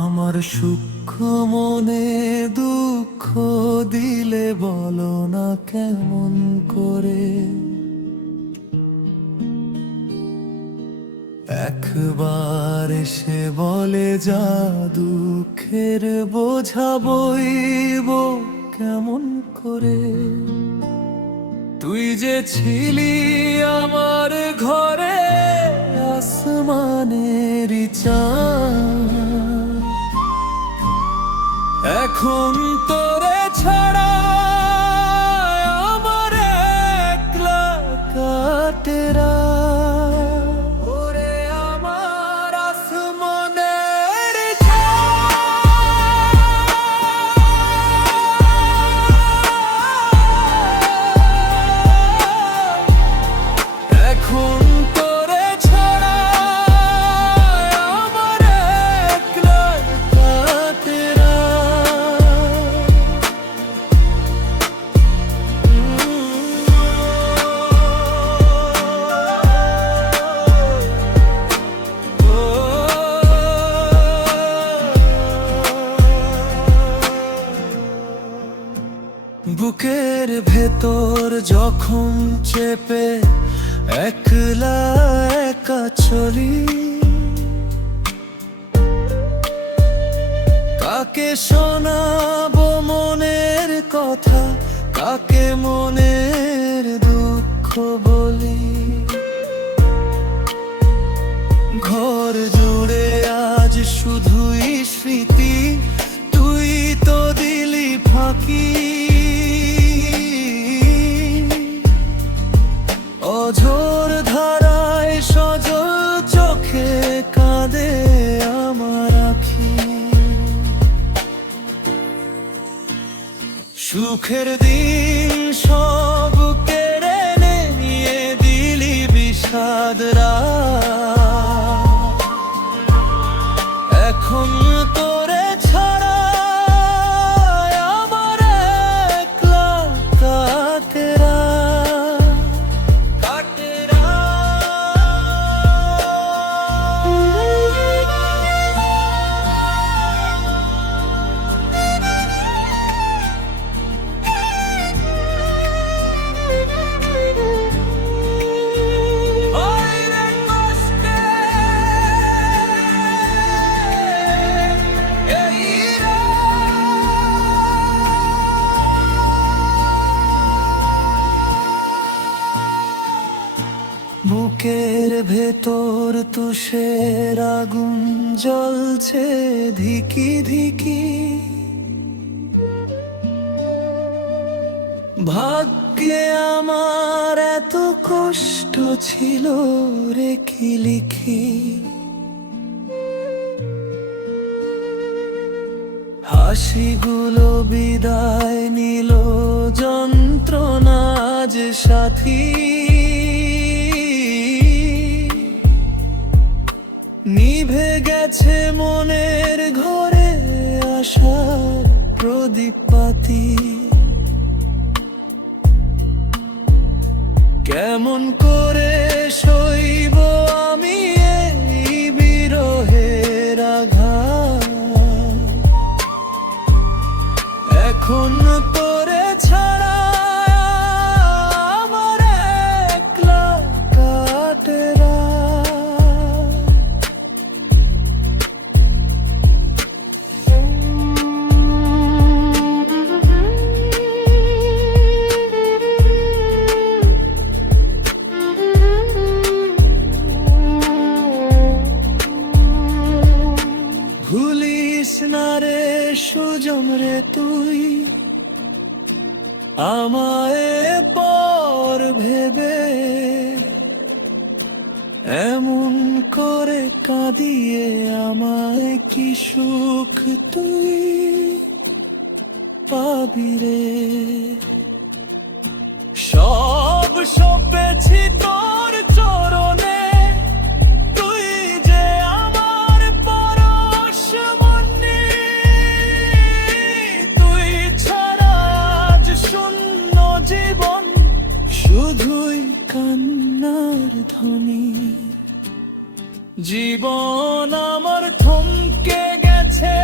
আমার সূক্ষ্ম মনে দুঃখ দিলে বলো না কেমন করে। একবার এসে বলে যা দুঃখের বোঝা বইব কেমন করে। তুই যে ছিলি আমার ঘরে আসমানের চাঁদ, এখন তোরে ছাড়া আমার একলা কাটে রাত। ওরে আমার আসমানের চাঁদ, এখন তোরে ছাড়া আমার একলা কাটে রাত। বুকের ভেতর যখন চেপে একলা একা চলি, কাকে শোনাবো মনের কথা, কাকে মনের দুঃখ বলি। ঘর জুড়ে আজ শুধুই স্মৃতি, তুই তো দিলি ফাঁকি। অঝোর ধারায় সজল চোখে কাঁদে আমার আখি। সুখের দিন সব কেড়ে নিয়ে দিলি বিষাদ রাত। এখন তোরে ছাড়া আমার একলা কাটে রাত। বুকের ভেতর তুষের আগুন জ্বলছে ধিকি ধিকি। ভাগ্যে আমার এত কষ্ট ছিল রে কি লিখি। হাসিগুলো বিদায় নিল যন্ত্রণা যে সাথী। নিভে গেছে মনের ঘরে আশার প্রদীপ বাতি। কেমন করে সইব আমি এই বিরহের আঘাত। এখন তোরে ছাড়া আমার একলা কাটে রাত। ভুলিস না রে সুজন রে তুই আমায় পর ভেবে। এমন করে কাঁদিয়ে আমায় কি সুখ তুই পাবি রে। সব সপেছি তোর চরণে, তুই যে আমার পরশমণি। তুই ছাড়া আজ শূন্য জীবন, শুধুই কান্নার ধ্বনি। জীবন আমার থমকে গেছে